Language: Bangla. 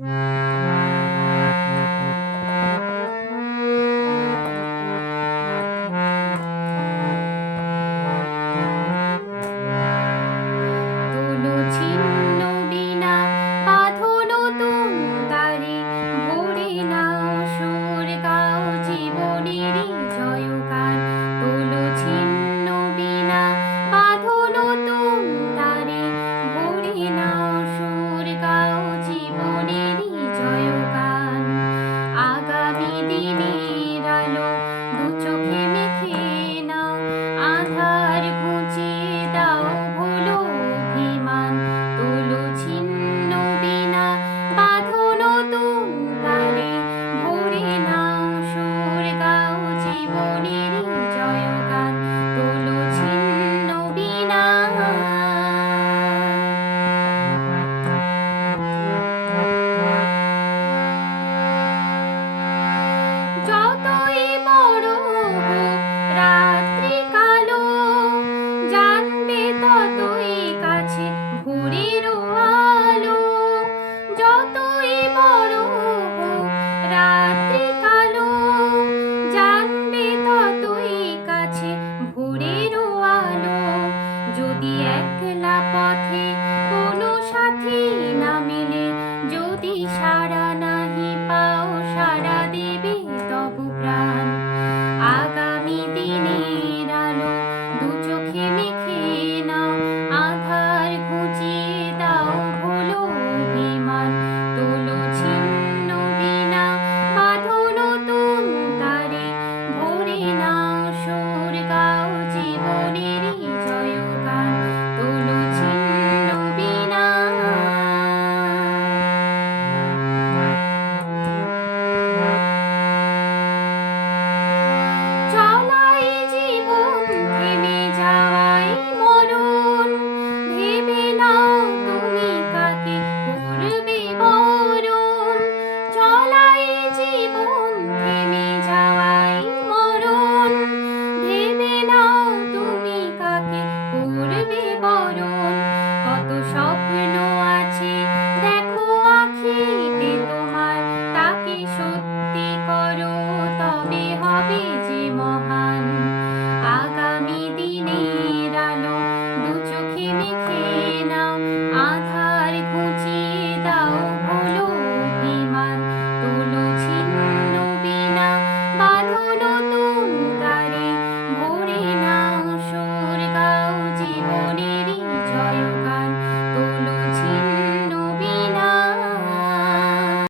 Thank. যদি একলা পথে কোনো সাথী না মিলে যদি সারা নাহি পাও